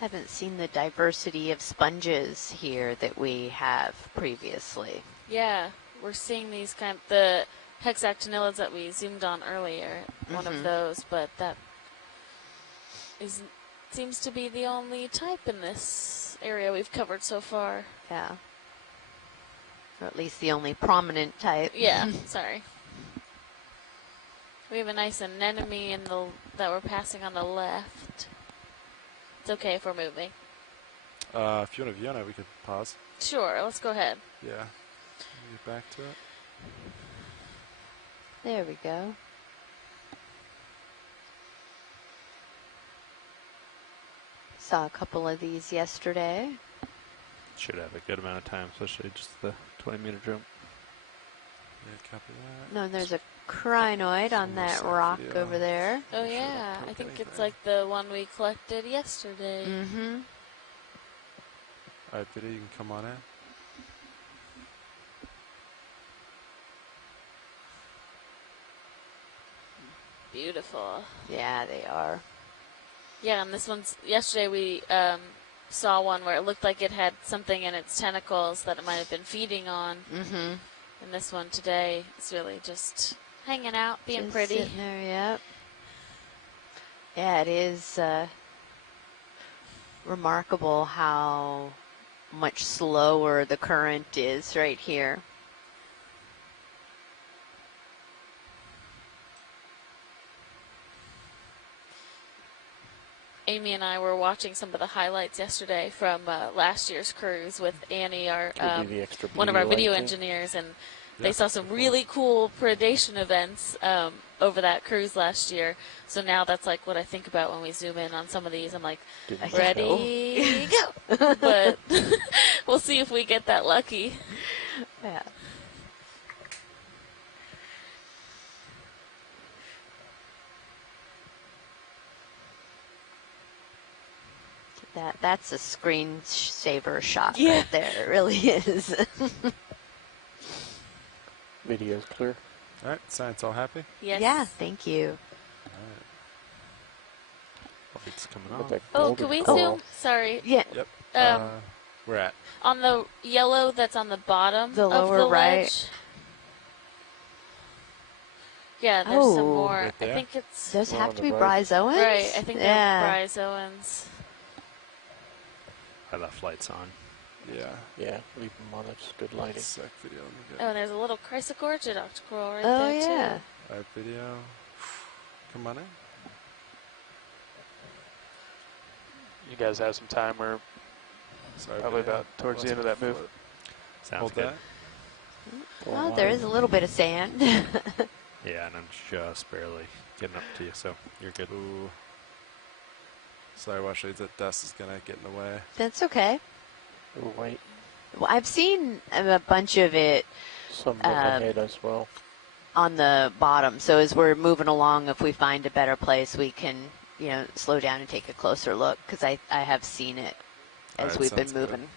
Haven't seen the diversity of sponges here that we have previously. Yeah, we're seeing these the hexactinellids that we zoomed on earlier, one of those, but that seems to be the only type in this area we've covered so far. Yeah. Or at least the only prominent type. Yeah, sorry. We have a nice anemone that we're passing on the left. It's okay if we're moving. If you want to view on it, we could pause. Sure, let's go ahead. Yeah. Get back to it. There we go. Saw a couple of these yesterday. Should have a good amount of time, especially just the 20-meter jump. Yeah, copy that. No, there's a crinoid on that rock over there. Oh yeah, I think it's like the one we collected yesterday. Mm-hmm. Alright, video, you can come on in. Beautiful. Yeah, they are. Yeah, and this one's, yesterday we saw one where it looked like it had something in its tentacles that it might have been feeding on. Mm-hmm. And this one today is really just hanging out, being Just pretty. sitting there, yep. Yeah, it is remarkable how much slower the current is right here. Amy and I were watching some of the highlights yesterday from last year's cruise with Annie, our one of our video engineers, and they saw some really cool predation events over that cruise last year. So now that's like what I think about when we zoom in on some of these. I'm like, ready, go. But we'll see if we get that lucky. Yeah. That's a screensaver shot right there. It really is. Video's clear. All right, science all happy? Yes. Yeah, thank you. All right. Lights coming With on. that Oh, golden can we color. zoom? Sorry. Yeah. Yep. We're at. On the yellow that's on the bottom The of lower the right. ledge. Yeah, there's some Oh. more. Right I there? think it's Those More have on to the be right. bryozoans? right. I think yeah. they're bryozoans. I left lights on. Yeah. Yeah, leave them on. It's good lighting. Sick video. Let me Oh, get and there's a little chrysogorgid octocoral right Oh, there yeah. too. All right, video. Come on in. You guys have some time. We're Sorry, probably video. about towards the end of that move. Sounds Hold good. that. Well, there is a little bit of sand. Yeah, and I'm just barely getting up to you, so you're good. Ooh. Sorry, Washlades, that dust is going to get in the way. That's okay. Oh, wait. Well, I've seen a bunch of it Some ahead as well. on the bottom. So as we're moving along, if we find a better place, we can, slow down and take a closer look, because I have seen it as Alright, we've been sounds good. moving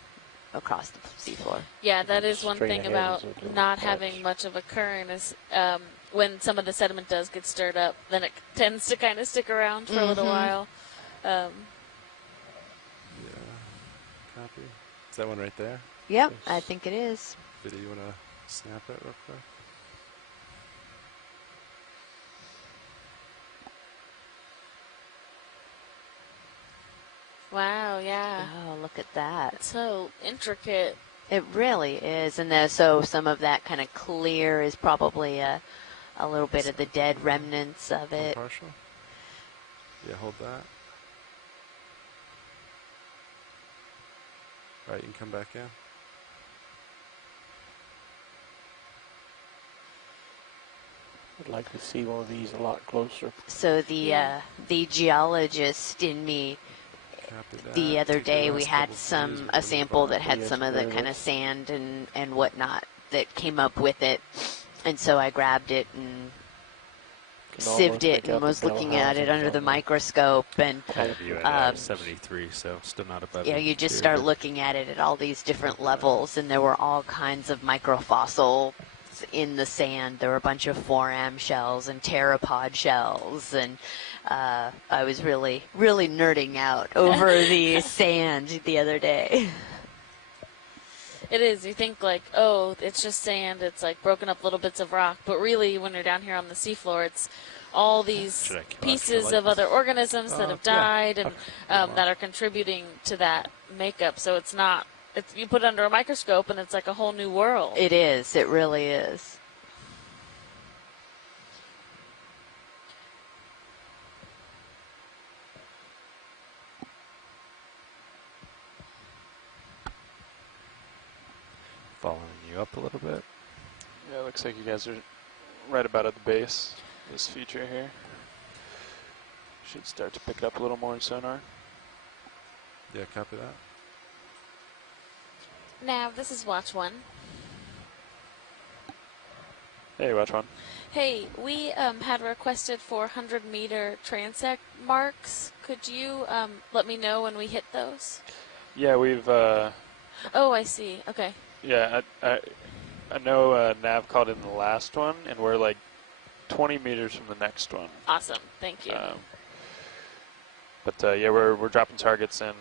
across the seafloor. Yeah, that is one Straight thing ahead about is a little not patch. having much of a current is when some of the sediment does get stirred up, then it tends to kind of stick around for a little while. Yeah. Copy. Is that one right there? Yep, Yes. I think it is. Video, you want to snap it real quick? Wow, yeah. Oh, look at that. It's so intricate. It really is. And so some of that kind of clear is probably a little bit of the dead remnants of it. Partial? Yeah, hold that. All right, you can come back in. I'd like to see one of these a lot closer. So the geologist in me, Copy that. the other Take the day we last had couple of views, a put them sample in the that had Yes, some of the there it kind of is. sand and whatnot that came up with it. And so I grabbed it and Can sieved almost it make and out was the looking at it bell under the housings on microscope. And I have you at 73, so still not above you just You're start good. looking at it at all these different levels, and there were all kinds of microfossils in the sand. There were a bunch of foram shells and pteropod shells and I was really nerding out over the sand the other day. It is. You think like, oh, it's just sand. It's like broken up little bits of rock. But really, when you're down here on the seafloor, it's all these pieces of other organisms that have died and that are contributing to that makeup. So it's not. You put it under a microscope, and it's like a whole new world. It is. It really is. Following you up a little bit. Yeah, it looks like you guys are right about at the base of this feature here. Should start to pick it up a little more in sonar. Yeah, copy that. Nav, this is Watch 1. Hey, Watch 1. Hey, we had requested 400-meter transect marks. Could you let me know when we hit those? Yeah, we've... Oh, I see. Okay. Yeah, I know Nav called in the last one, and we're like 20 meters from the next one. Awesome. Thank you. But yeah, we're dropping targets and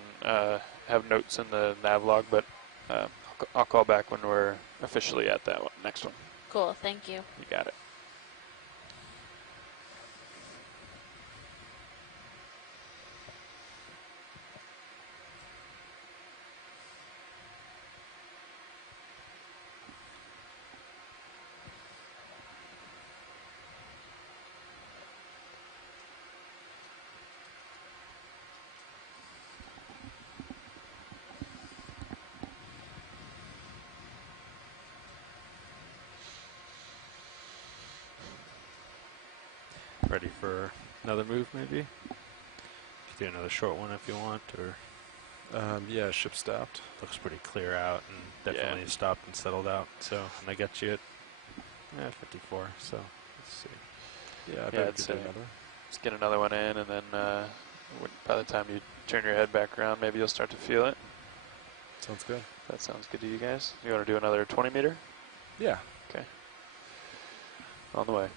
have notes in the nav log, but I'll call back when we're officially at that one, next one. Cool. Thank you. You got it. Ready for another move, maybe? Do another short one if you want, or yeah, ship stopped. looks pretty clear out and definitely stopped and settled out. So, and I got you at 54. So let's see. Yeah, I Yeah, better I'd get say another. let's get another one in, and then by the time you turn your head back around, maybe you'll start to feel it. Sounds good. That sounds good to you guys. You want to do another 20 meter? Yeah. Okay. On the way.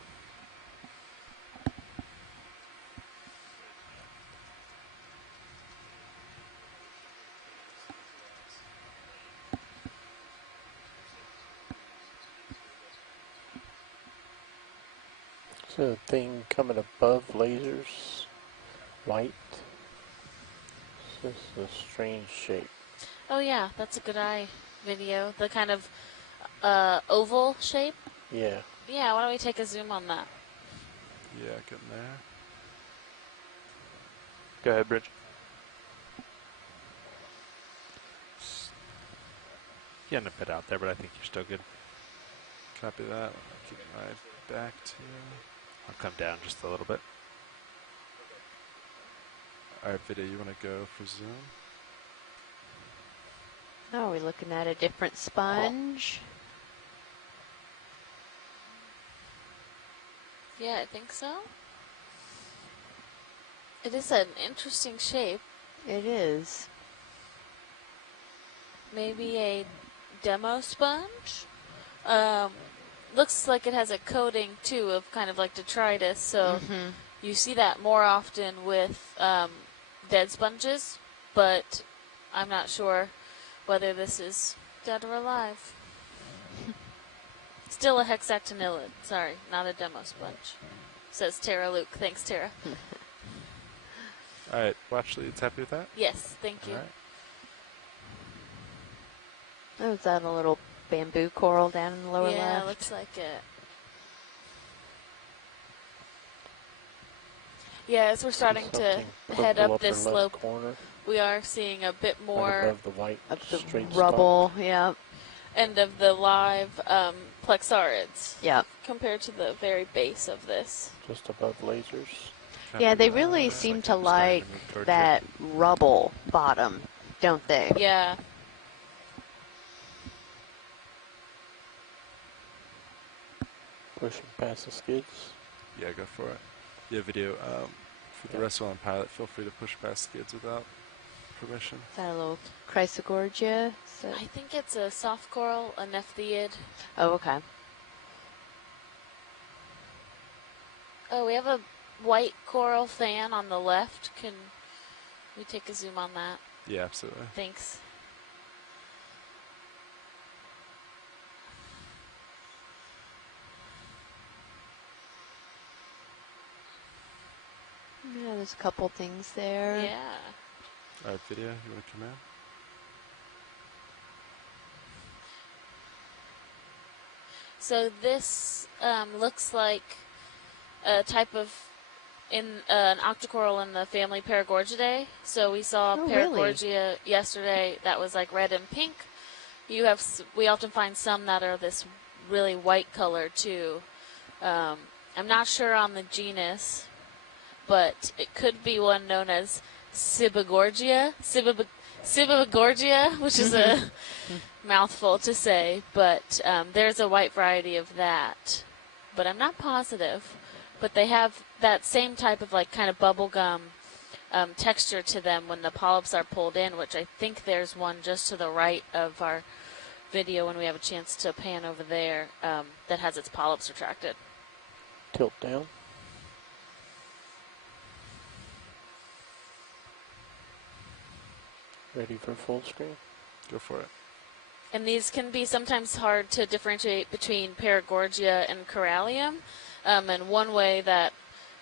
There's a thing coming above lasers, white. This is a strange shape. Oh, yeah. That's a good eye video. The kind of oval shape. Yeah. Yeah, why don't we take a zoom on that? Yeah, getting there. Go ahead, Bridge. Getting a bit out there, but I think you're still good. Copy that. I'll keep my back to you. I'll come down just a little bit. All right, video, you want to go for zoom? Oh, are we looking at a different sponge? Yeah, I think so. It is an interesting shape. It is. Maybe a demo sponge. Looks like it has a coating too of kind of like detritus, so you see that more often with dead sponges, but I'm not sure whether this is dead or alive. Still a hexactinellid. Sorry, not a demo sponge. Says Tara Luke. Thanks, Tara. All right, watch leads. Happy with that? Yes, thank you. All right. Oh, is that a little bamboo coral down in the lower Yeah, left? looks like it. Yeah, as we're starting to head up this slope, we are seeing a bit more above the white of the straight rubble. Yeah. end of the live plexarids. Yeah. Compared to the very base of this. Just above lasers. Yeah, they really seem to like that rubble bottom, don't they? Yeah. Pushing past the skids. Yeah, go for it. Yeah, video. For the rest on pilot, feel free to push past skids without permission. Is that a little chrysogorgia? I think it's a soft coral, a nephtheid. Oh, okay. Oh, we have a white coral fan on the left. Can we take a zoom on that? Yeah, absolutely. Thanks. Yeah, there's a couple things there. Yeah. All right, video, you want to come in? So this looks like a type of an octocoral in the family Paragorgidae. So we saw Paragorgia yesterday that was like red and pink. We often find some that are this really white color too. I'm not sure on the genus, but it could be one known as Cibagorgia, which is a mouthful to say, but there's a white variety of that, but I'm not positive. But they have that same type of like kind of bubblegum texture to them when the polyps are pulled in, which I think there's one just to the right of our video when we have a chance to pan over there that has its polyps retracted. Tilt down. Ready for full screen? Go for it. And these can be sometimes hard to differentiate between Paragorgia and Corallium. And one way that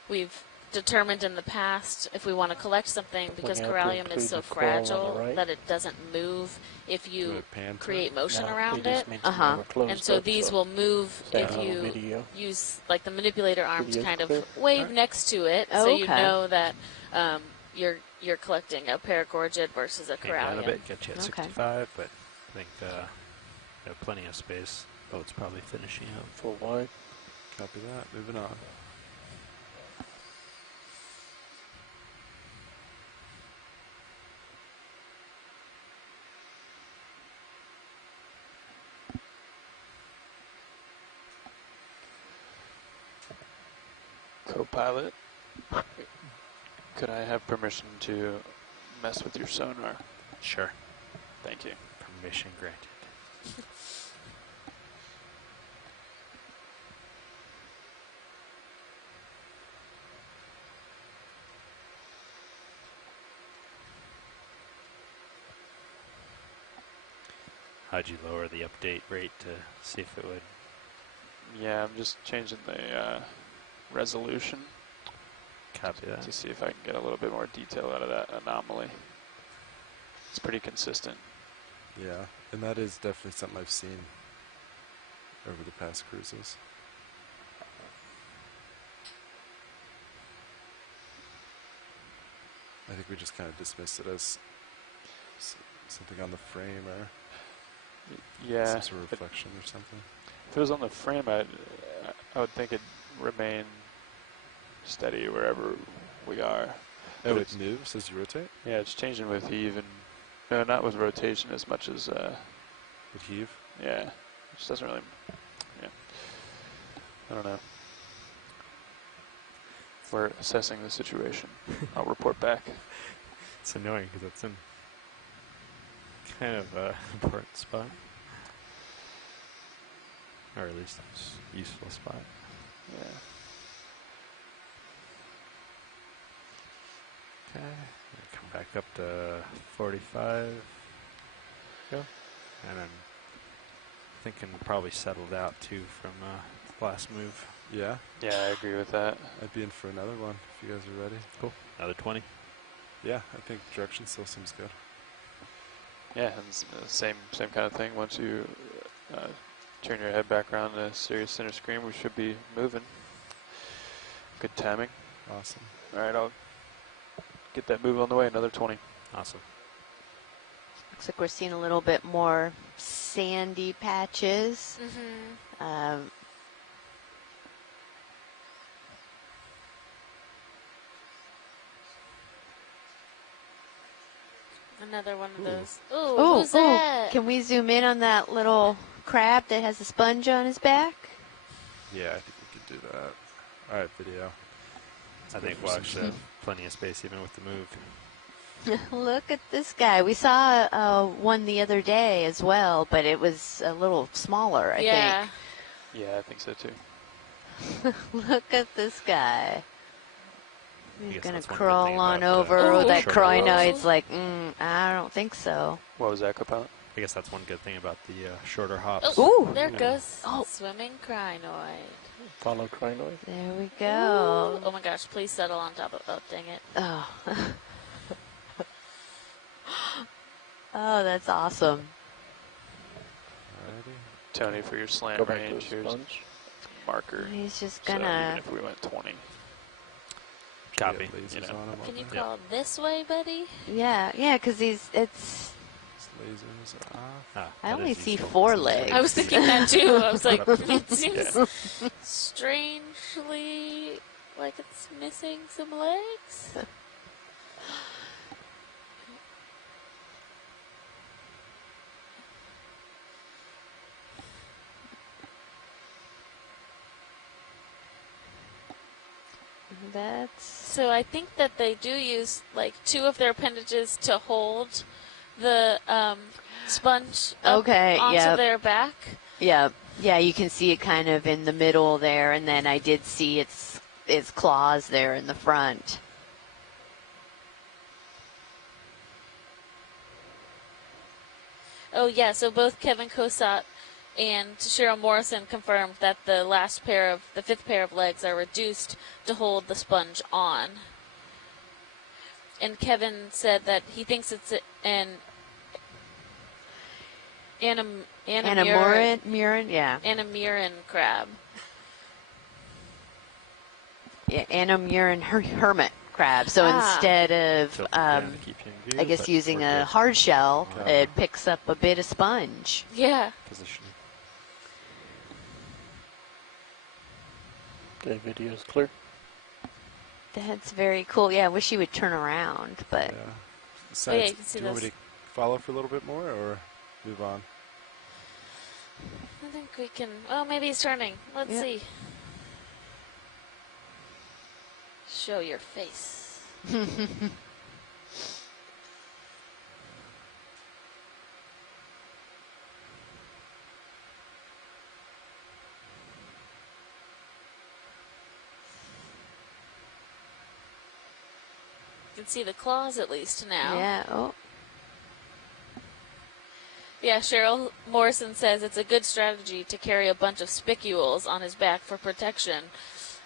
we've determined in the past, if we want to collect something, because Corallium is so fragile that it doesn't move if you create motion around it. And so these will move if you use like the manipulator arm to kind of wave next to it, so you know that you're collecting a Paragorgid versus a Corallium. A bit, get you at 65, but I think we have plenty of space. Boat's probably finishing up. Full wide. Copy that. Moving on. Co-pilot, could I have permission to mess with your sonar? Sure. Thank you. Permission granted. How'd you lower the update rate to see if it would? Yeah, I'm just changing the resolution. Copy that. To see if I can get a little bit more detail out of that anomaly. It's pretty consistent. Yeah, and that is definitely something I've seen over the past cruises. I think we just kind of dismissed it as something on the frame or some sort of reflection or something. If it was on the frame, I would think it'd remain steady wherever we are. Oh, it moves as you rotate? Yeah, it's changing with heave and no, not with rotation as much as with heave. Yeah, it just doesn't really. Yeah, I don't know. We're assessing the situation. I'll report back. It's annoying because it's in kind of an important spot, or at least it's a useful spot. Yeah. Okay, come back up to 45. Go. And I'm thinking probably settled out too from last move. Yeah? Yeah, I agree with that. I'd be in for another one if you guys are ready. Cool. Another 20. Yeah, I think direction still seems good. Yeah, and same kind of thing. Once you turn your head back around the Sirius center screen, we should be moving. Good timing. Awesome. All right, I'll get that move on the way. Another 20. Awesome. Looks like we're seeing a little bit more sandy patches. Another one of those. Ooh, who's that? Can we zoom in on that little crab that has a sponge on his back? Yeah, I think we can do that. All right, video. I think we'll actually have plenty of space even with the move. Look at this guy. We saw one the other day as well, but it was a little smaller, I think. Yeah, I think so too. Look at this guy. He's going to crawl on over. That crinoid's like, I don't think so. What was that, co-pilot? I guess that's one good thing about the shorter hops. Oh, there it goes. Swimming crinoid. Follow crinoid. There we go. Ooh. Oh my gosh, please settle on top of, oh, dang it. Oh. Oh, that's awesome. Alrighty. Tony, for your slant range, here's marker. He's just So gonna. even if we went 20. Copy. You know. Can you crawl this way, buddy? Yeah, because it's. Lasers are off. I only see 4 legs. I was thinking that too. I was like, it seems strangely like it's missing some legs. So I think that they do use like 2 of their appendages to hold the sponge up onto their back. Yeah, you can see it kind of in the middle there, and then I did see its claws there in the front. Oh yeah, so both Kevin Cosat and Cheryl Morrison confirmed that the 5th pair of legs are reduced to hold the sponge on. And Kevin said that he thinks it's an Anamurin crab. Yeah, Anamurin hermit crab. So instead of, I guess, using a hard shell, it picks up a bit of sponge. Yeah. Positioning. Okay, video's clear. That's very cool. Yeah, I wish he would turn around, but. Yeah. Oh, yeah, you can see do you want me to follow for a little bit more or move on? I think we can. Oh, maybe he's turning. Let's see. Show your face. You can see the claws at least now. Yeah. Oh. Yeah, Cheryl Morrison says it's a good strategy to carry a bunch of spicules on his back for protection,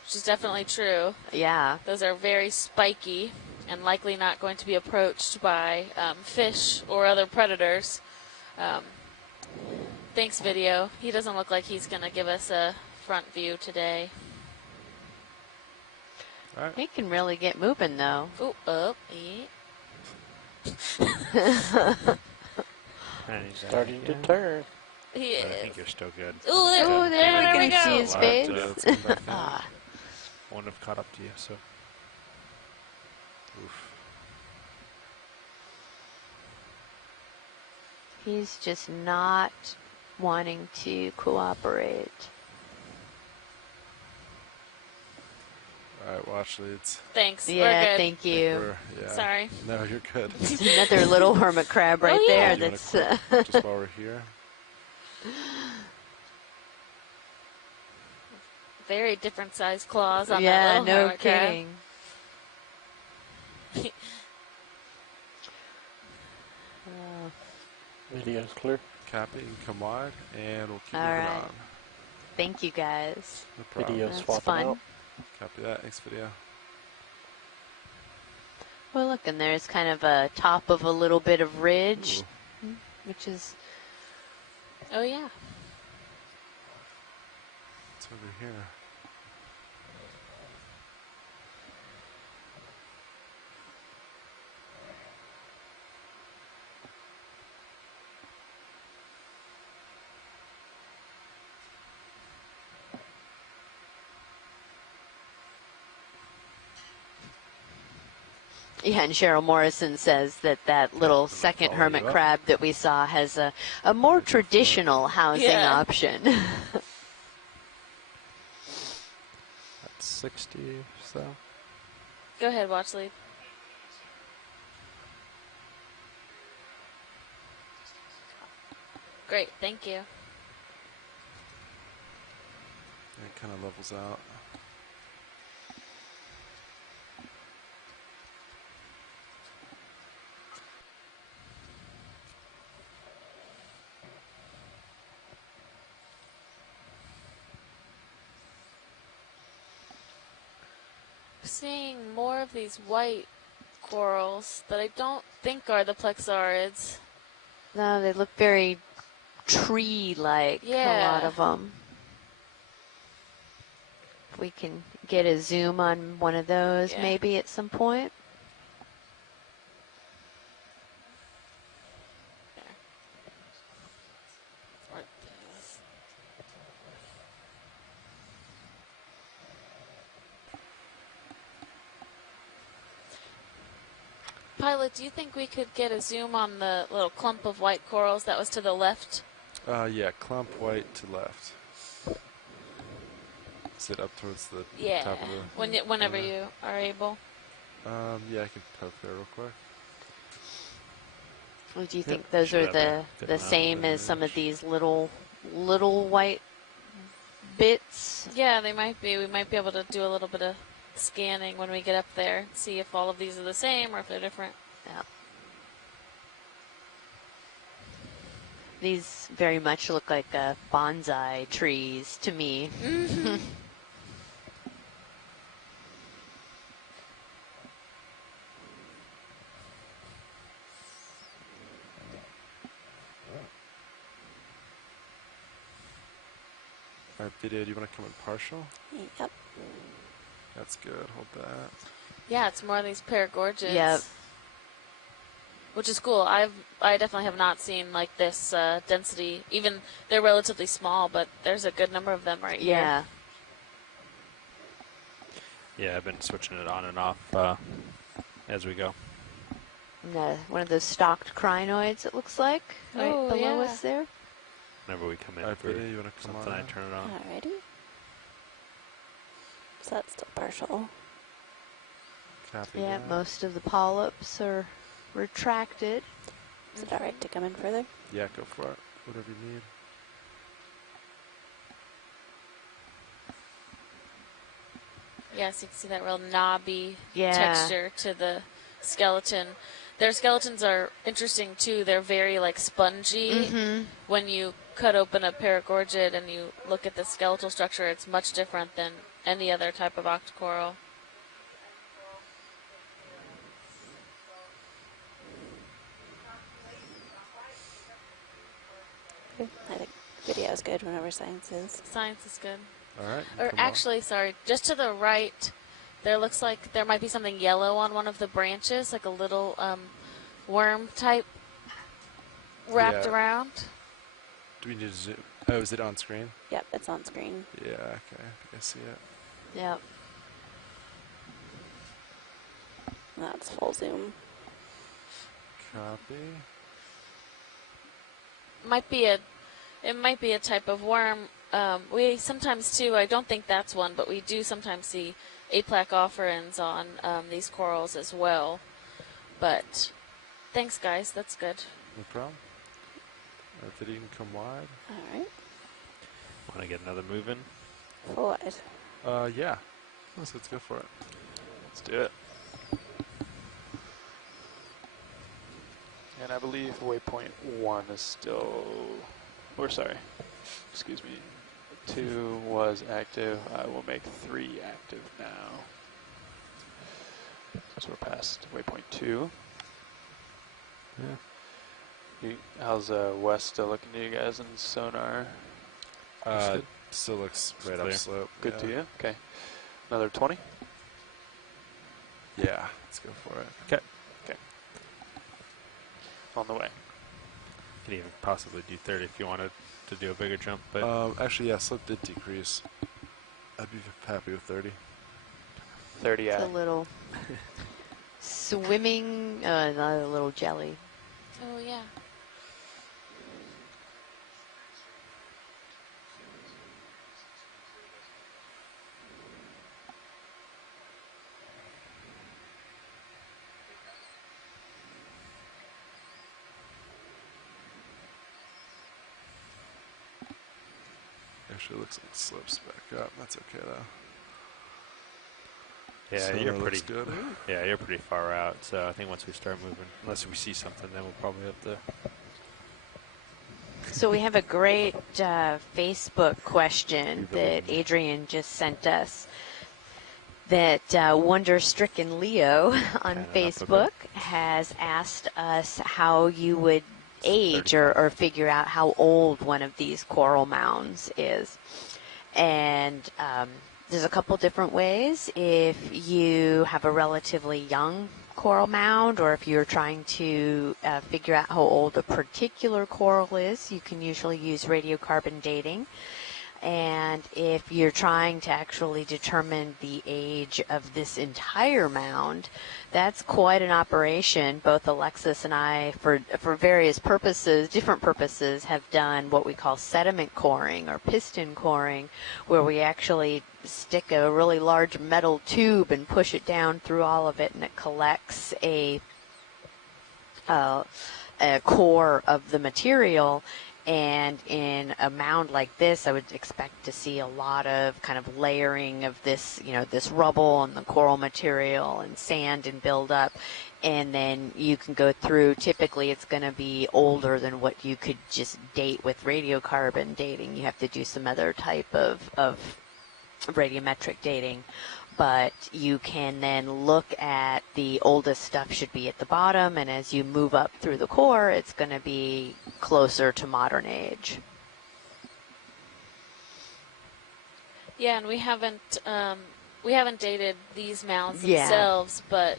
which is definitely true. Yeah. Those are very spiky and likely not going to be approached by fish or other predators. Thanks, video. He doesn't look like he's going to give us a front view today. All right. He can really get moving, though. Ooh, up, yeah. Starting to turn. He is. I think you're still good. Ooh, there we can see go. his face. Won't have caught up to you, so. Oof. He's just not wanting to cooperate. All right, watch leads. Thanks. Yeah, we're good. thank you. Sorry. No, you're good. Another little hermit crab right there. That's just while we're here. Very different size claws on that little no hermit crab. kidding. Video's clear. Copy, you can come wide, and we'll keep All moving right. on. Thank you, guys. No problem. Video That's swapping fun. out. Copy that. Thanks, video. Well, look, and there's kind of a top of a little bit of ridge, which is. Oh, yeah. It's over here. Yeah, and Cheryl Morrison says that that little second hermit crab that we saw has a more traditional housing option. That's 60 or so. Go ahead, watch lead. Great, thank you. It kind of levels out. seeing more of these white corals that I don't think are the plexarids. No, they look very tree-like, Yeah. a lot of them. If we can get a zoom on one of those maybe at some point. Pilot, do you think we could get a zoom on the little clump of white corals that was to the left? Yeah, clump white to left. Sit up towards the top of the... Whenever you are able. Yeah, I can poke there real quick. Well, do you think those are the same as some of these little white bits? Yeah, they might be. We might be able to do a little bit of scanning when we get up there, see if all of these are the same or if they're different. Yeah. These very much look like bonsai trees to me. Mm-hmm. All right, video, do you want to come in partial? Yep. That's good. Hold that. Yeah, it's more of these paragorgids. Yep. Which is cool. I definitely have not seen like this density. Even they're relatively small, but there's a good number of them right here. Yeah. Yeah, I've been switching it on and off as we go. One of those stocked crinoids, it looks like, right below us there. Whenever we come in Alright, for video, you want to come something, on? I turn it on. Alrighty. So that's still partial. Copy Yeah, that. most of the polyps are retracted. Is it alright to come in further? Yeah, go for it. Whatever you need. Yes, you can see that real knobby Yeah. texture to the skeleton. Their skeletons are interesting too. They're very like spongy. Mm-hmm. When you cut open a paragorgid and you look at the skeletal structure, it's much different than any other type of octocoral. I think video is good whenever science is. Science is good. All right. Or actually, sorry, just to the right, there looks like there might be something yellow on one of the branches, like a little worm type wrapped around. Do we need to zoom? Oh, is it on screen? Yep, it's on screen. Yeah, okay. I see it. Yep. That's full zoom. Copy. It might be a type of worm. We sometimes too, I don't think that's one, but we do sometimes see aplacophorans on these corals as well. But thanks, guys. That's good. No problem. If it can come wide. Alright. Want to get another move in? Full wide. Yeah. Let's go for it. Let's do it. And I believe waypoint 1 is still, or sorry, excuse me, 2 was active. I will make 3 active now. So we're past waypoint 2. Yeah. How's west still looking to you guys in sonar? Still looks right Clear. upslope. Good to you? Okay. Another 20? Yeah, let's go for it. Okay. On the way. Could even possibly do 30 if you wanted to do a bigger jump, but Actually, yeah, slope did decrease. I'd be happy with 30. 30 It's out. a little swimming, not a little jelly. Oh yeah. Actually, looks like it slopes back up. That's okay though. yeah, Sonar you're looks pretty good. Yeah, you're pretty far out. So I think once we start moving, unless we see something, then we'll probably have to. So we have a great Facebook question that Adrian just sent us. that Wonder-Stricken Leo on Facebook has asked us how you would age or figure out how old one of these coral mounds is. And there's a couple different ways. If you have a relatively young coral mound, or if you're trying to figure out how old a particular coral is, you can usually use radiocarbon dating. And if you're trying to actually determine the age of this entire mound, that's quite an operation. Both Alexis and I, for various purposes, different purposes, have done what we call sediment coring or piston coring, where we actually stick a really large metal tube and push it down through all of it, and it collects a core of the material. And in a mound like this, I would expect to see a lot of kind of layering of this, this rubble and the coral material and sand and build up. And then you can go through, typically it's going to be older than what you could just date with radiocarbon dating. You have to do some other type of radiometric dating. But you can then look at the oldest stuff should be at the bottom, and as you move up through the core, it's going to be closer to modern age. Yeah, and we haven't dated these mounds themselves, but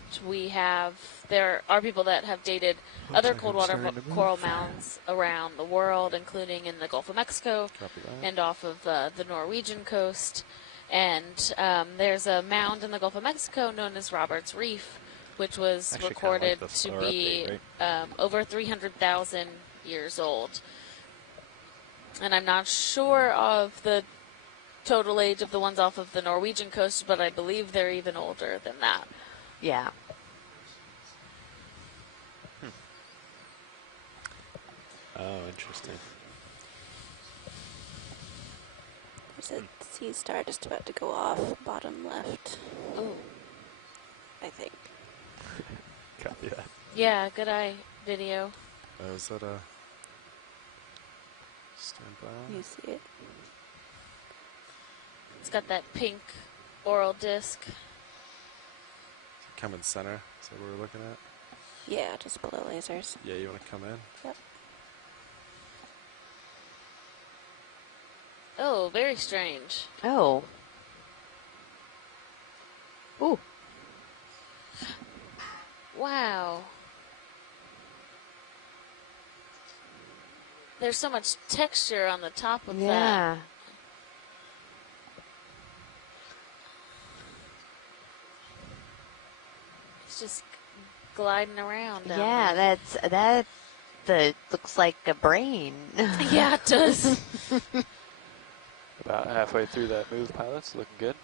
there are people that have dated other cold water coral mounds around the world, including in the Gulf of Mexico and off of the Norwegian coast. And there's a mound in the Gulf of Mexico known as Roberts Reef, which was recorded to be over 300,000 years old. And I'm not sure of the total age of the ones off of the Norwegian coast, but I believe they're even older than that. Yeah. Oh, interesting. There's a sea star just about to go off, bottom left. Ooh. I think. Copy that. Yeah, good eye video. Is that a standby? You see it. It's got that pink oral disc. Come in center. Is that what we're looking at? Yeah, just below lasers. Yeah, you want to come in? Yep. Oh, very strange. Oh. Ooh. Wow. There's so much texture on the top of that. Yeah. It's just gliding around. Yeah, that looks like a brain. Yeah, it does. About halfway through that move, pilots. Looking good.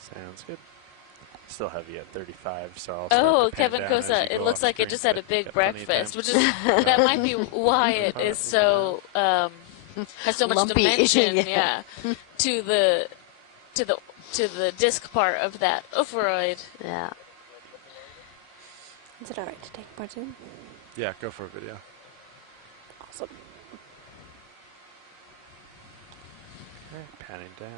Sounds good. Still have you at 35, so I'll Oh, Kevin Kosa, it looks like it just had a big breakfast, which is, that might be why it is so, has so much lumpy. dimension, yeah, to the disc part of that ophoroid. Yeah. Is it alright to take more zoom? Yeah, go for a video. Awesome. Okay, panning down.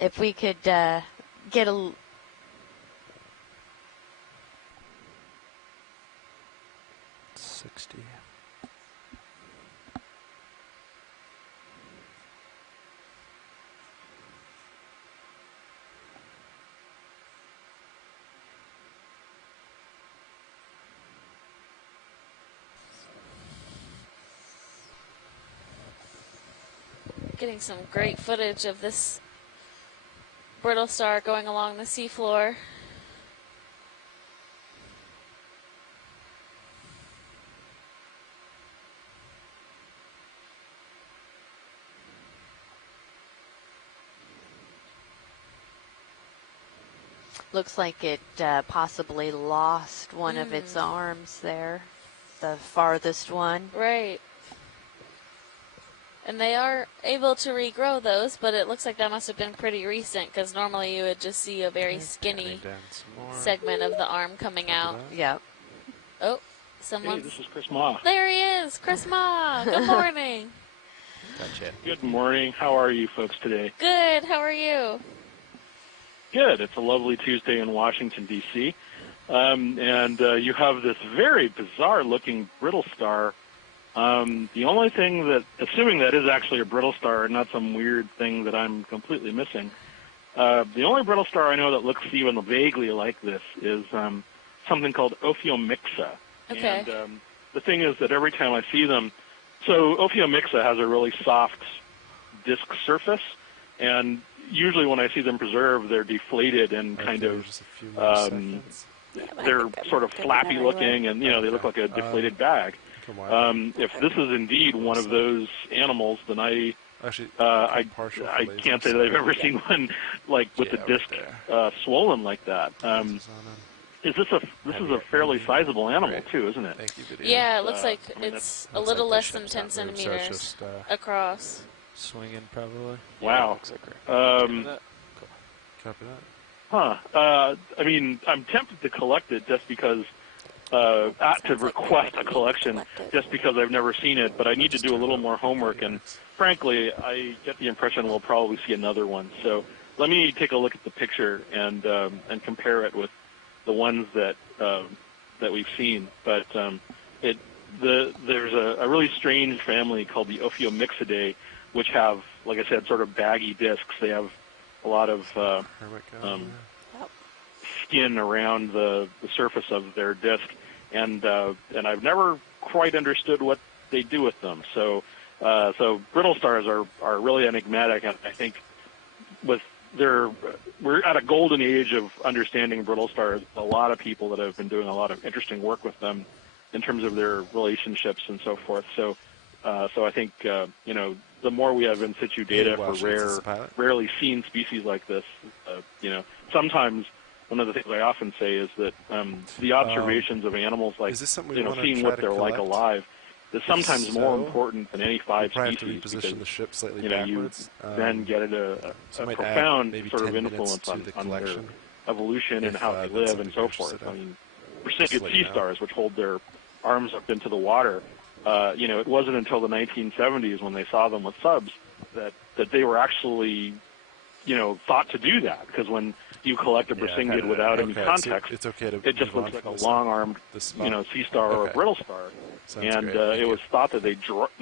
If we could get a... Getting some great footage of this brittle star going along the seafloor. Looks like it possibly lost one of its arms there, the farthest one. Right. And they are able to regrow those, but it looks like that must have been pretty recent, because normally you would just see a very skinny segment of the arm coming out. Yep. Oh, Someone. Hey, this is Chris Ma. There he is, Chris Ma. Good morning. Gotcha. Good morning. How are you folks today? Good. How are you? Good. It's a lovely Tuesday in Washington, D.C. And you have this very bizarre-looking brittle star. The only thing that, assuming that is actually a brittle star, not some weird thing that I'm completely missing, the only brittle star I know that looks even vaguely like this is something called Ophiomixa. Okay. And the thing is that every time I see them, so Ophiomixa has a really soft disc surface, and usually when I see them preserved, they're deflated and kind of, they're sort of flappy looking, and, you know, they look like a deflated bag. If this is indeed one of those animals, then I can't say that I've ever seen one like with the disc swollen like that. This is a fairly sizable animal too, isn't it? Yeah, it looks like it's a little less than 10 centimeters across. Swinging probably. Wow. Copy that. Huh. I mean, I'm tempted to collect it just because, to request a collection just because I've never seen it, but I need to do a little more homework, and frankly, I get the impression we'll probably see another one. So let me take a look at the picture and compare it with the ones that we've seen. But there's a really strange family called the Ophiomixidae, which have, like I said, sort of baggy discs. They have a lot of skin around the surface of their disc, and I've never quite understood what they do with them. So brittle stars are really enigmatic, and I think we're at a golden age of understanding brittle stars. A lot of people that have been doing a lot of interesting work with them in terms of their relationships and so forth. So I think the more we have in situ data for rarely seen species like this, sometimes one of the things I often say is that the observations of animals, like seeing what they're like alive, is sometimes more important than any five species, because the ship slightly you then get a profound sort of influence on their evolution and how they live and so forth. I mean, Perseids sea stars, which hold their arms up into the water, it wasn't until the 1970s when they saw them with subs that they were actually, thought to do that. Because when you collect a Persingid without any context, it just looks like a long-armed, sea star or a brittle star. And it was thought that they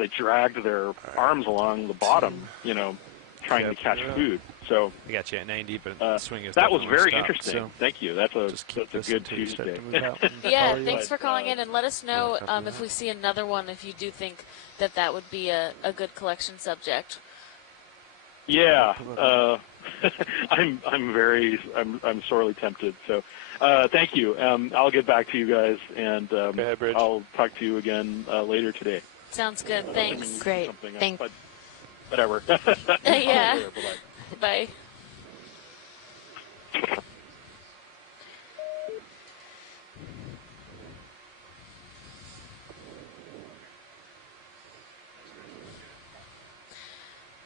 dragged their arms along the bottom, trying to catch food. So I got you at 90, but the swing is that was very stopped, interesting. So Thank you. That's a good Tuesday. Yeah, thanks for calling in, and let us know if we see another one, if you do think that would be a good collection subject. Yeah, I'm sorely tempted. So thank you. I'll get back to you guys, and I'll talk to you again later today. Sounds good. Thanks. Great. Thanks. But whatever. Yeah. Bye.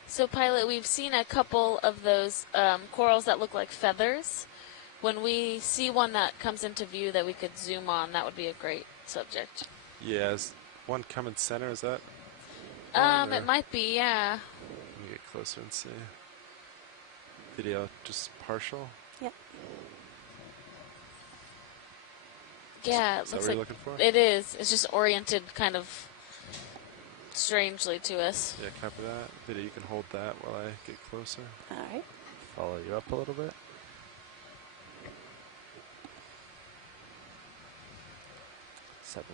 So, Pilot, we've seen a couple of those corals that look like feathers. When we see one that comes into view that we could zoom on, that would be a great subject. Yeah, is one coming center, is that? It might be, yeah. Let me get closer and see. Video just partial? Yep. Yeah, Is that what you're looking for? It is. It's just oriented kind of strangely to us. Yeah, copy that. Video, you can hold that while I get closer. All right. follow you up a little bit. 70.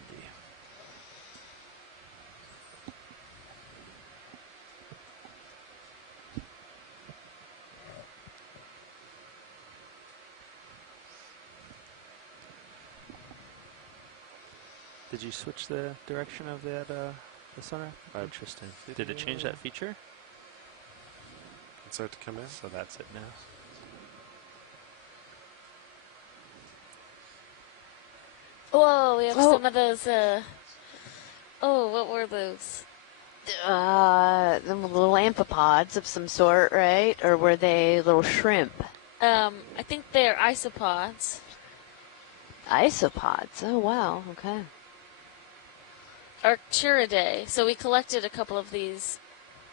Did you switch the direction of that the sonar? Interesting. Did it change that feature? It's start to come in. So that's it now. Whoa, we have some of those. What were those? Them little amphipods of some sort, right? Or were they little shrimp? I think they're isopods. Isopods. Oh wow. Okay. Arcturidae. So we collected a couple of these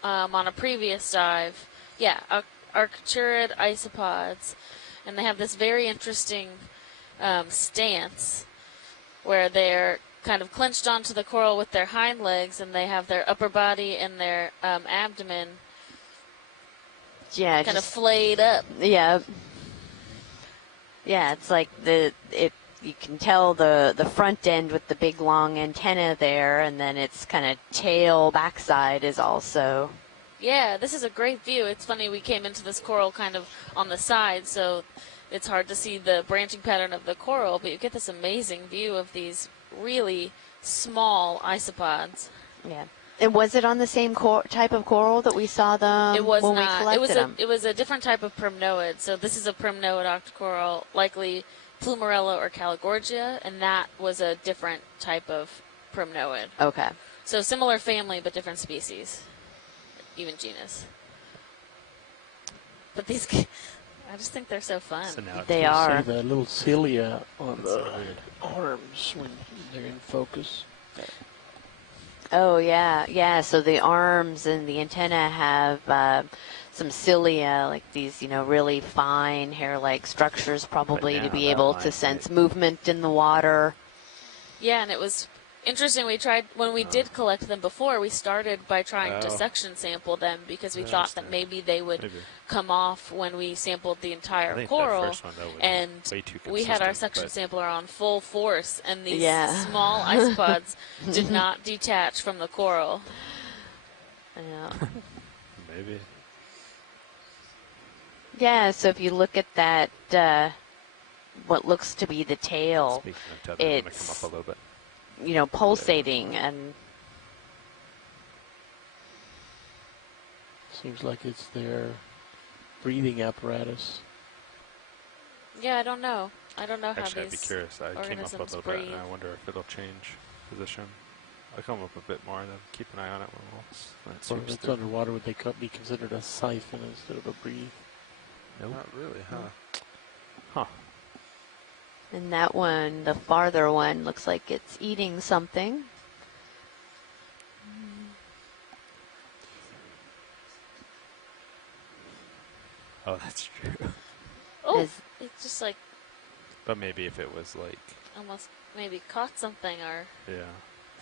on a previous dive. Yeah, Arcturid isopods. And they have this very interesting stance where they're kind of clenched onto the coral with their hind legs, and they have their upper body and their abdomen kind of flayed up. Yeah. Yeah, it's like you can tell the front end with the big long antenna there, and then its kind of tail backside is also. Yeah, this is a great view. It's funny, we came into this coral kind of on the side, so it's hard to see the branching pattern of the coral, but you get this amazing view of these really small isopods. Yeah. And was it on the same type of coral that we saw them it was when not. we collected them? It was a different type of primnoid. So this is a primnoid octocoral, likely Plumarella or Caligorgia, and that was a different type of primnoid. Okay. So similar family, but different species, even genus. But these, I just think they're so fun. So they are. See the little cilia on the arms when they're in focus. Oh, yeah, yeah. So the arms and the antenna have some cilia, like these, really fine hair-like structures, probably to be able to sense movement in the water. Yeah, and it was interesting. We tried, when we did collect them before, we started by trying to section sample them because we thought that maybe they would come off when we sampled the entire coral. And we had our section sampler on full force, and these small isopods did not detach from the coral. I know. Maybe. Yeah, so if you look at that, what looks to be the tail, it's, come up a little bit. Pulsating, and seems like it's their breathing apparatus. Yeah, I don't know. I don't know how Actually, these I'd be curious. I came up a little bit, and I wonder if it'll change position. I'll come up a bit more, then keep an eye on it when if it's underwater, would they be considered a siphon instead of a breathe? Nope. Not really, huh? Huh. And that one, the farther one, looks like it's eating something. Oh, that's true. Oh, it's just like... But maybe if it was like... Almost maybe caught something or... Yeah.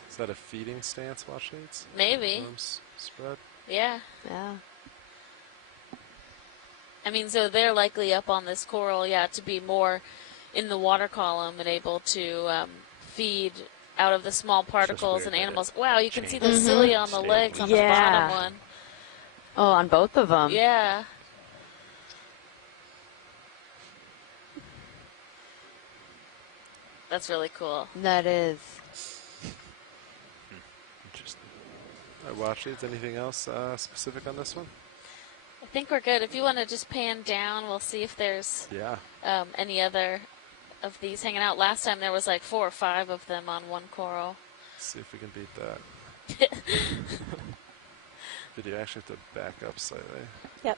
Is that a feeding stance, watch shades? Maybe. Arms spread? Yeah. Yeah. I mean, so they're likely up on this coral, to be more in the water column and able to feed out of the small particles and animals. Wow, you can see the cilia on the legs on the bottom one. Oh, on both of them. Yeah. That's really cool. That is. Interesting. All right, watch shades. Anything else specific on this one? I think we're good. If you want to just pan down, we'll see if there's any other of these hanging out. Last time there was like 4 or 5 of them on one coral. Let's see if we can beat that. Did you actually have to back up slightly? Yep.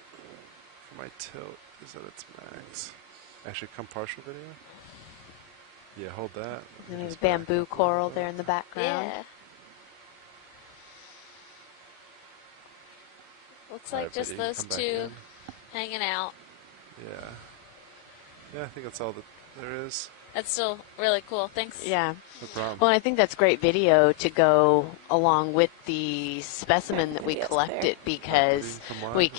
For my tilt is at its max. Actually, come partial video. Yeah, hold that. There's bamboo coral there in the background. Yeah. Looks like just those two hanging out. Yeah. Yeah, I think that's all that there is. That's still really cool. Thanks. Yeah. No problem. Well, I think that's great video to go along with the specimen that we collected because we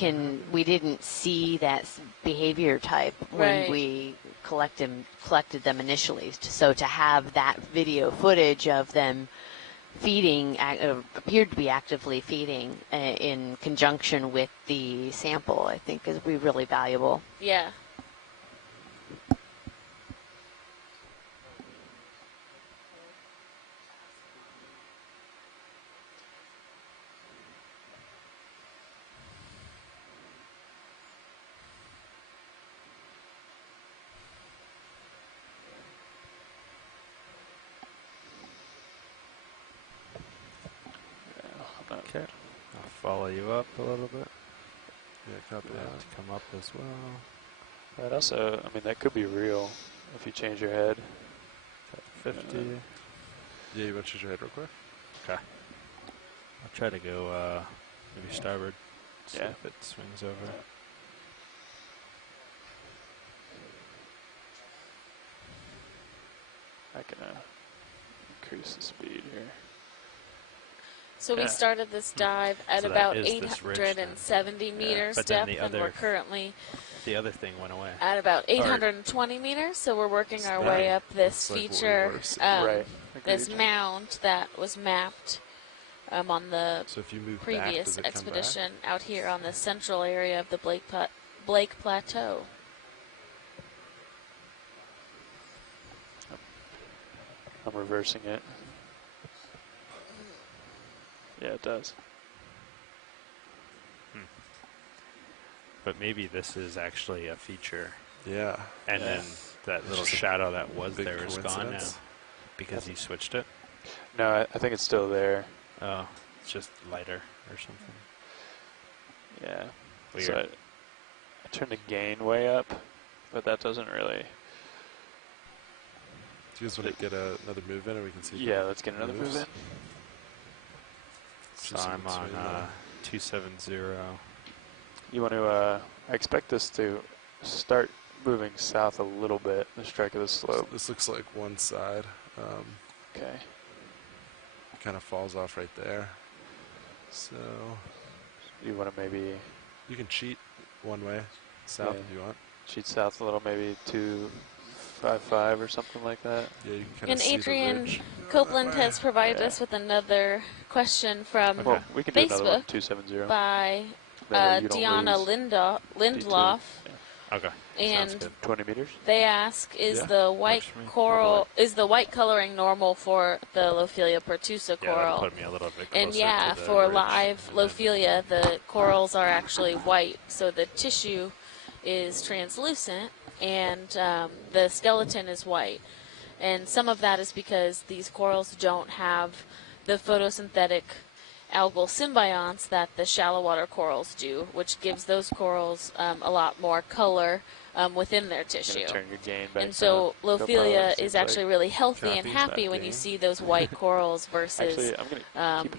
didn't see that behavior type when we collected them initially. So to have that video footage of them feeding, appeared to be actively feeding in conjunction with the sample, I think is really valuable. Yeah. Okay. I'll follow you up a little bit. Yeah, copy that. To come up as well. That also, I mean, that could be real if you change your head. 50. Yeah, you want to change your head real quick? Okay. I'll try to go maybe starboard. See if it swings over. I can increase the speed here. So we started this dive at about 870 meters depth, and we're currently the other thing went away at about 820 meters. So we're working our way up this feature, this mound that was mapped on the previous expedition out here on the central area of the Blake Plateau. I'm reversing it. Yeah, it does. But maybe this is actually a feature. Yeah. And then that little shadow that was there is gone now because he switched it? No, I think it's still there. Oh, it's just lighter or something. Yeah. Weird. So I turned the gain way up, but that doesn't really... Do you guys want to get another move in, or we can see? Yeah, let's get another move in. So I'm on 270. You want to, I expect this to start moving south a little bit, the strike of the slope. So this looks like one side. Okay. It kind of falls off right there. So you want to maybe... You can cheat one way, south if you want. Cheat south a little, maybe 255 or something like that. Yeah, you can kind of see Adrian the ridge. Copeland has provided us with another question from we can do another one, Facebook 270. by Deanna Lindloff. Okay. And 20 meters. They ask, is the white coral, is the white coloring normal for the Lophelia pertusa coral? Put me a little bit and to the for ridge. live Lophelia, the corals are actually white, so the tissue is translucent and the skeleton is white. And some of that is because these corals don't have the photosynthetic algal symbionts that the shallow water corals do, which gives those corals a lot more color within their tissue. Turn your gain back and so Lophelia is actually really healthy and Copy happy when you see those white corals versus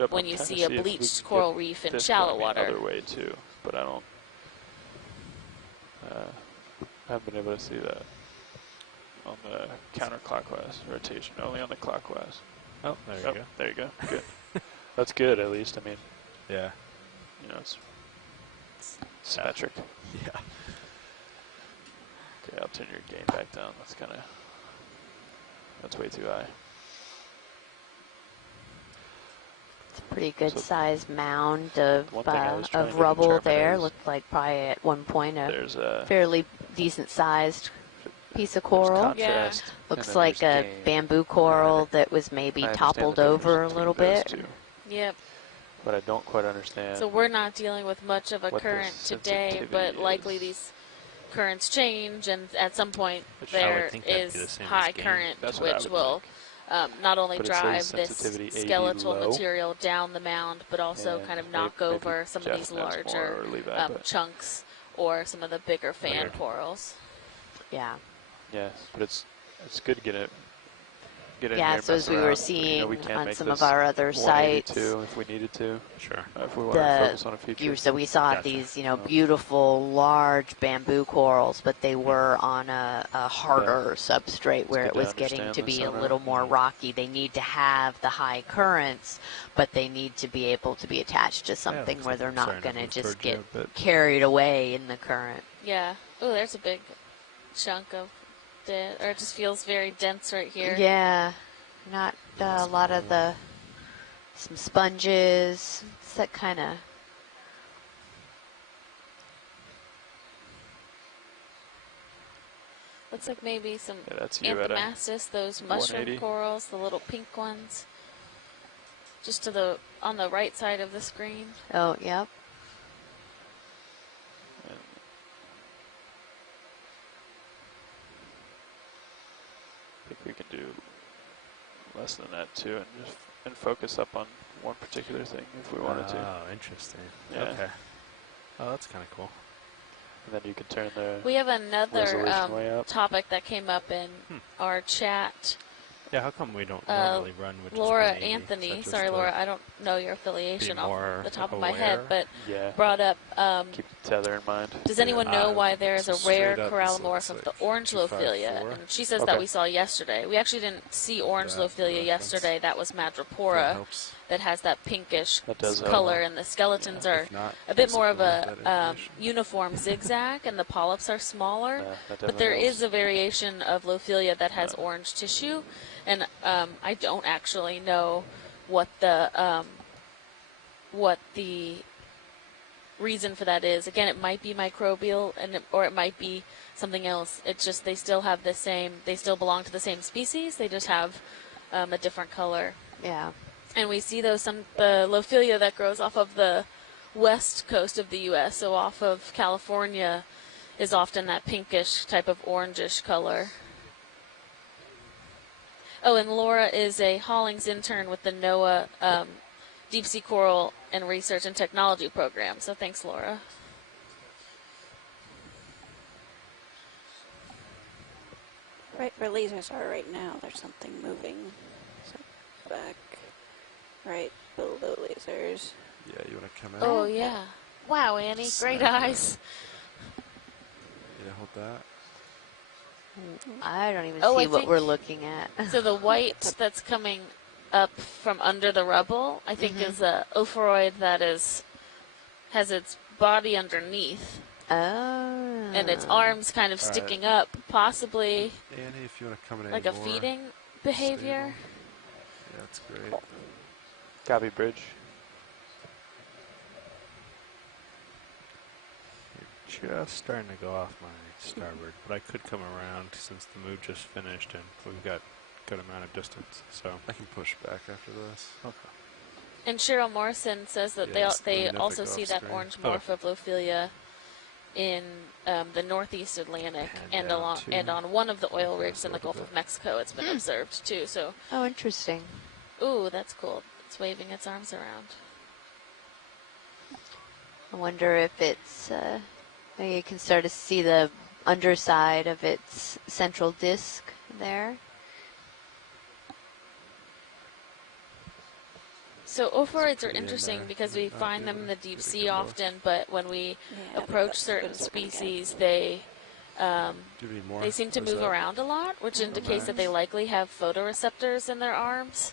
when you see a bleached coral reef in shallow water. Other way too, but I don't. I haven't been able to see that on the counterclockwise rotation, only on the clockwise. Oh, there you go. There you go. Good. That's good, at least. I mean, yeah. You know, it's symmetric. Yeah. Okay, I'll turn your gain back down. That's way too high. It's a pretty good sized mound of rubble there. Looked like probably at one point a fairly decent sized piece of coral. Yeah. Looks like a bamboo coral that was maybe toppled over a little bit. Yep. But I don't quite understand. So we're not dealing with much of a current today, but likely these currents change, and at some point there is high current, which will not only drive this skeletal material down the mound, but also kind of knock over some of these larger chunks or some of the bigger fan corals. Yeah. Yeah, but it's good to get it. Yeah, so as we were seeing on some of our other sites, if we needed to, sure. If we wanted to focus on a feature. So we saw these, beautiful large bamboo corals, but they were on a harder substrate where it was getting to be a little more rocky. They need to have the high currents, but they need to be able to be attached to something where they're not going to just get carried away in the current. Yeah. Oh, there's a big chunk of or it just feels very dense right here. Yeah, not a lot of some sponges. It's that kind of. Looks like maybe some Anthomastus, those mushroom corals, the little pink ones. Just on the right side of the screen. Oh, yep. I think we can do less than that too, and focus up on one particular thing if we wanted to. Oh, interesting. Yeah. Okay. Oh, that's kind of cool. And then you can turn the We have another topic that came up in our chat Yeah, how come we don't normally run with Laura just 180? Anthony, sorry Laura, I don't know your affiliation off the top of my head, but yeah. brought up. Keep the tether in mind. Does anyone know why there is a rare corallomorph of like the orange Lophilia? And she says that we saw yesterday. We actually didn't see orange Lophilia yesterday. That was Madrepora. That has that pinkish color, and the skeletons are a bit more of a uniform zigzag, and the polyps are smaller. But there is a variation of Lophilia that has orange tissue, and I don't actually know what the reason for that is. Again, it might be microbial, or it might be something else. It's just they still have the same. They still belong to the same species. They just have a different color. Yeah. And we see the Lophilia that grows off of the west coast of the U.S., so off of California, is often that pinkish type of orangish color. Oh, and Laura is a Hollings intern with the NOAA Deep Sea Coral and Research and Technology Program, so thanks, Laura. Right where lasers are right now, there's something moving. So back. Right below lasers. Yeah, you want to come in? Oh, yeah. Wow, Annie, great eyes. Yeah, hold that. I don't even see what we're looking at. So the white that's coming up from under the rubble, I think is a ophoroid that has its body underneath. Oh. And its arms kind of sticking up, possibly Annie, if you want to come in like a feeding behavior. Yeah, that's great. Copy bridge. You're just starting to go off my starboard, but I could come around since the move just finished and we've got a good amount of distance. So I can push back after this. Okay. And Cheryl Morrison says that they also see that orange morph of Lophilia in the northeast Atlantic and on one of the oil rigs in the Gulf of Mexico. It's been observed too. So. Oh, interesting. Ooh, that's cool. It's waving its arms around. I wonder if it's, you can start to see the underside of its central disc there. So ophoroids are interesting because we find them in the deep sea often, but when we approach certain species, they seem to move around a lot, which indicates that they likely have photoreceptors in their arms.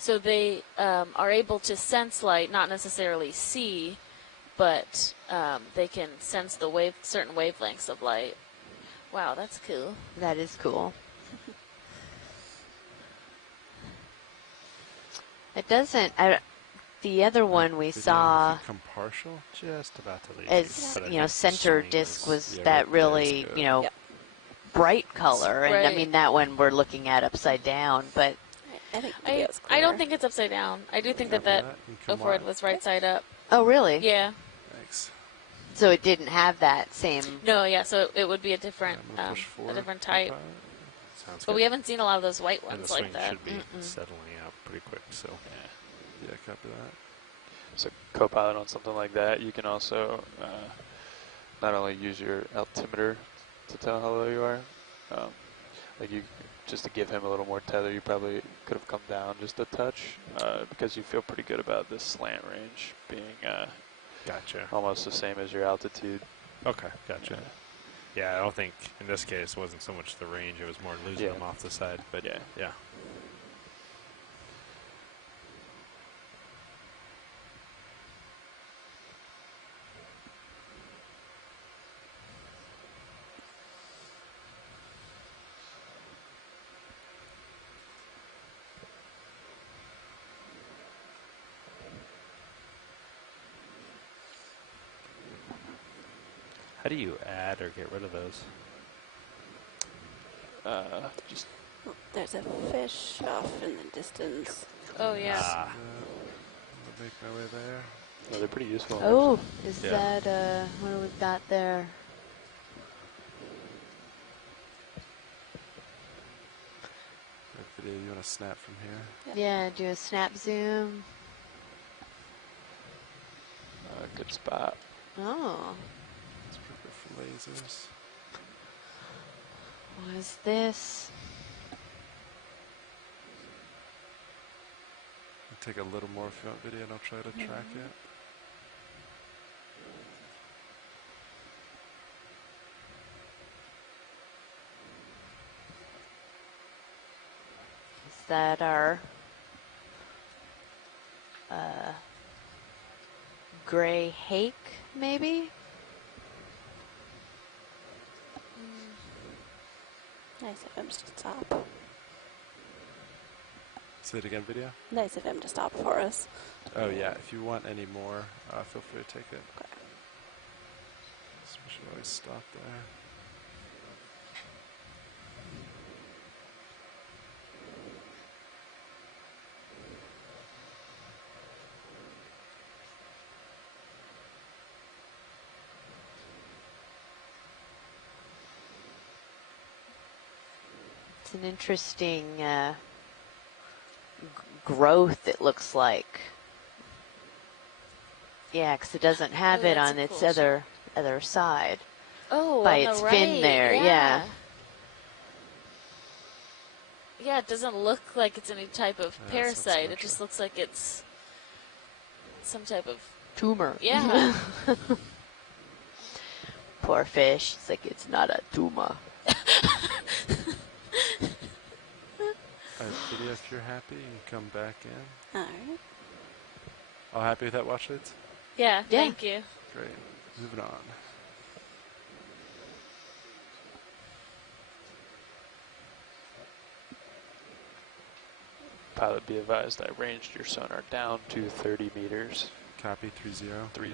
So they are able to sense light, not necessarily see, but they can sense the certain wavelengths of light. Wow, that's cool. That is cool. It doesn't. The other one we saw. Become partial. Just about to leave. As center disc was that really bright color, and I mean that one we're looking at upside down, but. I don't think it's upside down. I do think that ophoroid was right side up. Oh, really? Yeah. Thanks. So it didn't have that same. No, yeah. So it would be a different type. Sounds but good. we haven't seen a lot of those white ones like that. Should be settling out pretty quick. So. Yeah, copy that. So co-pilot on something like that, you can also not only use your altimeter to tell how low you are, like you. Just to give him a little more tether, you probably could have come down just a touch because you feel pretty good about this slant range being almost the same as your altitude. Okay, gotcha. Yeah, I don't think in this case it wasn't so much the range, it was more losing them off the side, but yeah. How do you add or get rid of those? Just there's a fish off in the distance. Oh yeah. I'll make my way there. No, they're pretty useful. Oh, is that what do we got there? Video, you want to snap from here? Yeah, do a snap zoom. Good spot. Oh. It's pretty good for lasers. What is this? take a little more if you want video, and I'll try to track it. Is that our gray hake, maybe? Nice of him to stop. Say it again, video? Nice of him to stop for us. Oh, yeah. If you want any more, feel free to take it. Okay. So we should always stop there. It's an interesting growth, it looks like. Yeah, because it doesn't have it on its other side. Oh, by on its the right. fin there, yeah. Yeah, it doesn't look like it's any type of parasite. It just looks like it's some type of tumor. Yeah. Poor fish. It's like it's not a tumor. Video, if you're happy, you can come back in. Alright. All happy with that watch leads? Yeah, thank you. Great. Moving on. Pilot, be advised, I ranged your sonar down to 30 meters. Copy, 30. 30.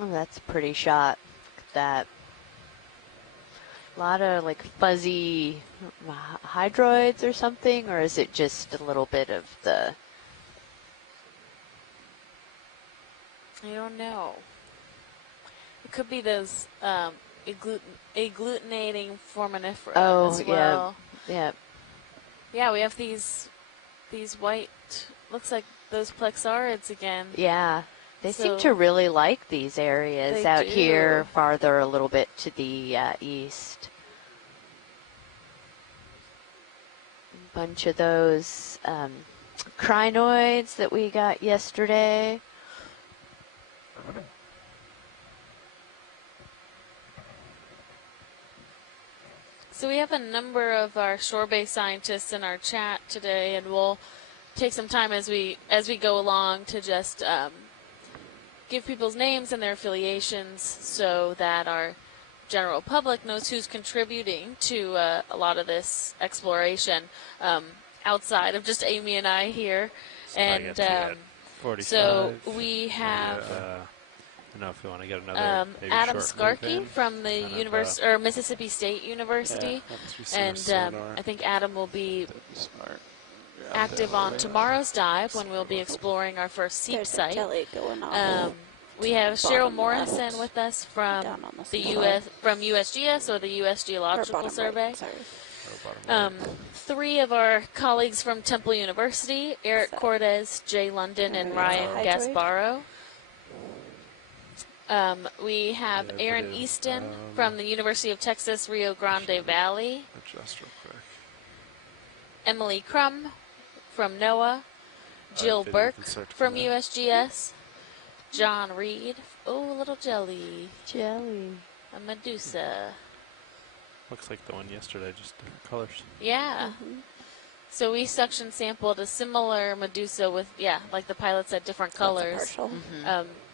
Oh, that's a pretty shot. Look at that. A lot of like fuzzy hydroids or something, or is it just a little bit of the... I don't know. It could be those agglutinating foraminifera as well. Yeah. Yeah, we have these white, looks like those plexarids again. Yeah. They seem to really like these areas out here farther a little bit to the east. A bunch of those crinoids that we got yesterday. So we have a number of our shore-based scientists in our chat today, and we'll take some time as we go along to just give people's names and their affiliations so that our general public knows who's contributing to a lot of this exploration outside of just Amy and I here. And so we have I don't know if you want to get another Adam Skarkey from the Mississippi State University, and I think Adam will be active on tomorrow's dive when we'll be exploring our first seep site. We have Cheryl Morrison with us from USGS or the U.S. Geological Survey. Three of our colleagues from Temple University: Eric Cortez, Jay London, and Ryan Gasparo. We have Aaron Easton from the University of Texas, Rio Grande Valley. Adjust real quick. Emily Crum from NOAA. Jill Burke from USGS. John Reed. Oh, little jelly. Jelly. A Medusa. Looks like the one yesterday, just different colors. Yeah. So we suction sampled a similar Medusa with, like the pilot said, different colors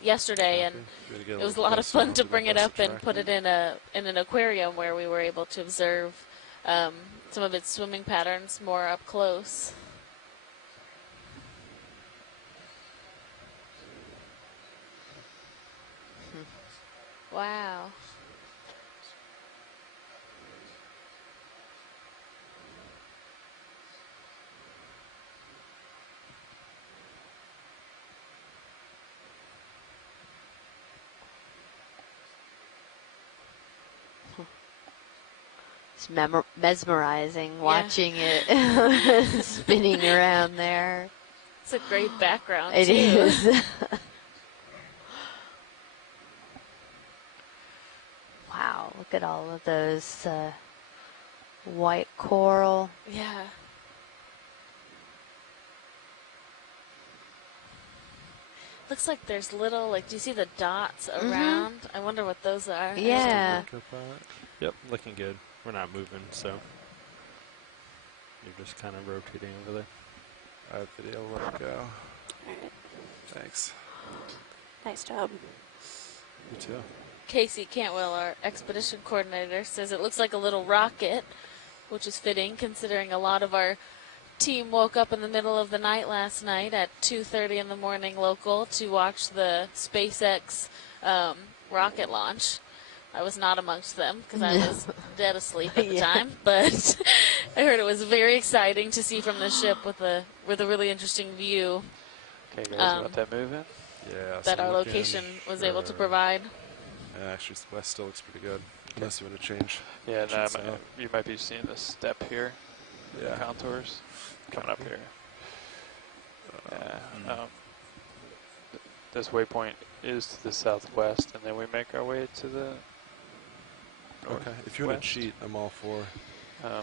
yesterday, and it was a lot of fun to bring it up and put it in an aquarium where we were able to observe some of its swimming patterns more up close. Wow. It's mesmerizing watching it spinning around there. It's a great background, It is. at all of those white coral. Yeah. Looks like there's little, like, do you see the dots around? I wonder what those are. Yeah. Yep, looking good. We're not moving, so you're just kind of rotating over there. I have video, let it go. All right. Thanks. Nice job. You too. Casey Cantwell, our expedition coordinator, says it looks like a little rocket, which is fitting considering a lot of our team woke up in the middle of the night last night at 2:30 in the morning local to watch the SpaceX rocket launch. I was not amongst them because I was dead asleep at the time, but I heard it was very exciting to see from the ship with a really interesting view. Okay, guys, about that move in? Yeah. That our location was able to provide. Yeah, actually, west still looks pretty good. Unless you want to change. Yeah, no, you might be seeing the step here. Yeah. The contours coming up here. This waypoint is to the southwest, and then we make our way to the north. Okay, if you want to cheat, I'm all for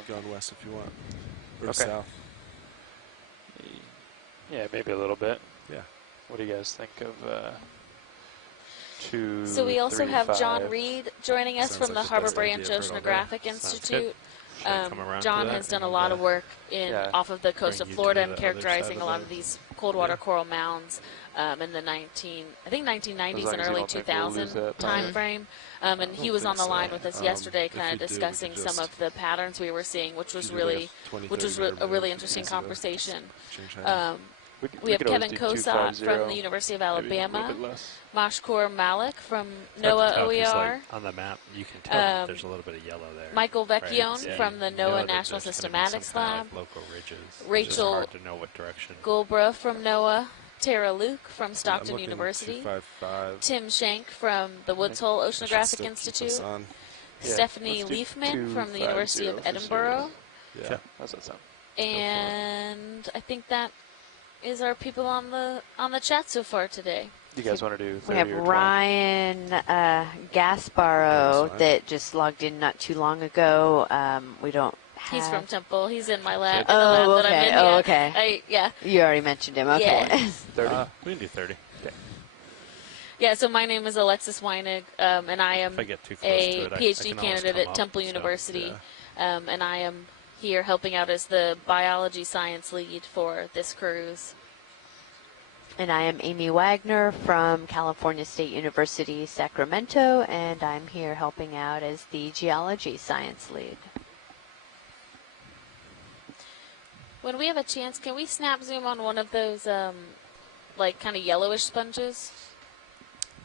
going west if you want. Or south. Yeah, maybe a little bit. Yeah. What do you guys think of 2, So we also 3, have 5. John Reed joining us Sounds from like the the Harbor best Branch idea for Oceanographic Institute. John has done a lot of work off of the coast of Florida and characterizing a lot of these cold water coral mounds in the 1990s and early 2000 time frame. And he was on the line with us yesterday, kind of discussing some of the patterns we were seeing, which was a really interesting conversation. We have Kevin Kosat from the University of Alabama, Mashkour Malik from NOAA OER. Like on the map, you can tell that there's a little bit of yellow there. Michael Vecchione from the NOAA National Systematics Lab. Like local ridges. Rachel hard to know what direction. Gulbra from NOAA. Tara Luke from Stockton University. 255. Tim Shank from the Woods Hole Oceanographic Institute. Stephanie Leifman from the University of Edinburgh. Yeah. How's that sound? And I think that is our people on the chat so far today. You guys want to do 30 We have or 20? Ryan Gasparo that just logged in not too long ago. We don't have... He's from Temple. He's in my lab. Oh, in the lab okay. that I'm in. Oh, Yeah. okay. Yeah. You already mentioned him. Okay. Yeah. 30? We can do 30. Okay. Yeah, so my name is Alexis Weinig, and I am If I get too close a to it, PhD candidate at Temple University, and I am here helping out as the biology science lead for this cruise. And I am Amy Wagner from California State University, Sacramento, and I'm here helping out as the geology science lead. When we have a chance, can we snap zoom on one of those, like, kind of yellowish sponges?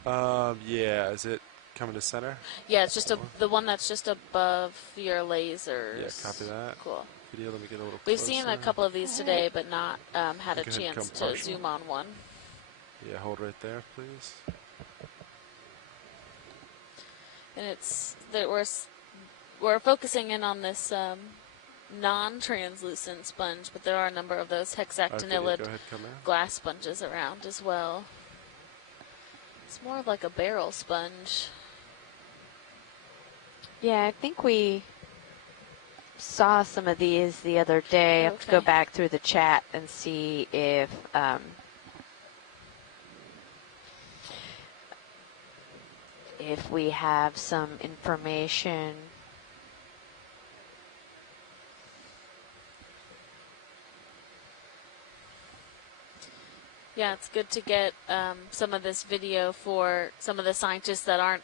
Yeah, is it coming to center? Yeah, it's just the one that's just above your lasers. Yeah, copy that. Cool. Video, let me get a little We've closer. seen a couple of these today, but not had a chance to zoom on one. Yeah, hold right there, please. And it's that we're focusing in on this non-translucent sponge, but there are a number of those hexactinellid glass sponges around as well. It's more of like a barrel sponge. Yeah, I think we saw some of these the other day. I have to go back through the chat and see if we have some information. Yeah, it's good to get some of this video for some of the scientists that aren't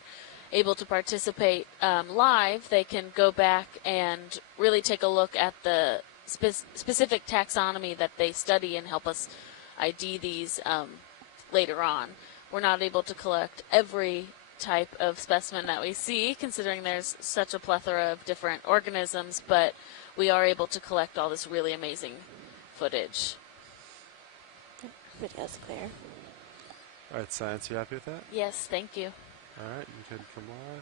able to participate live. They can go back and really take a look at the specific taxonomy that they study and help us ID these later on. We're not able to collect every type of specimen that we see, considering there's such a plethora of different organisms, but we are able to collect all this really amazing footage. Video's clear. All right, science, you happy with that? Yes, thank you. All right, you can come on.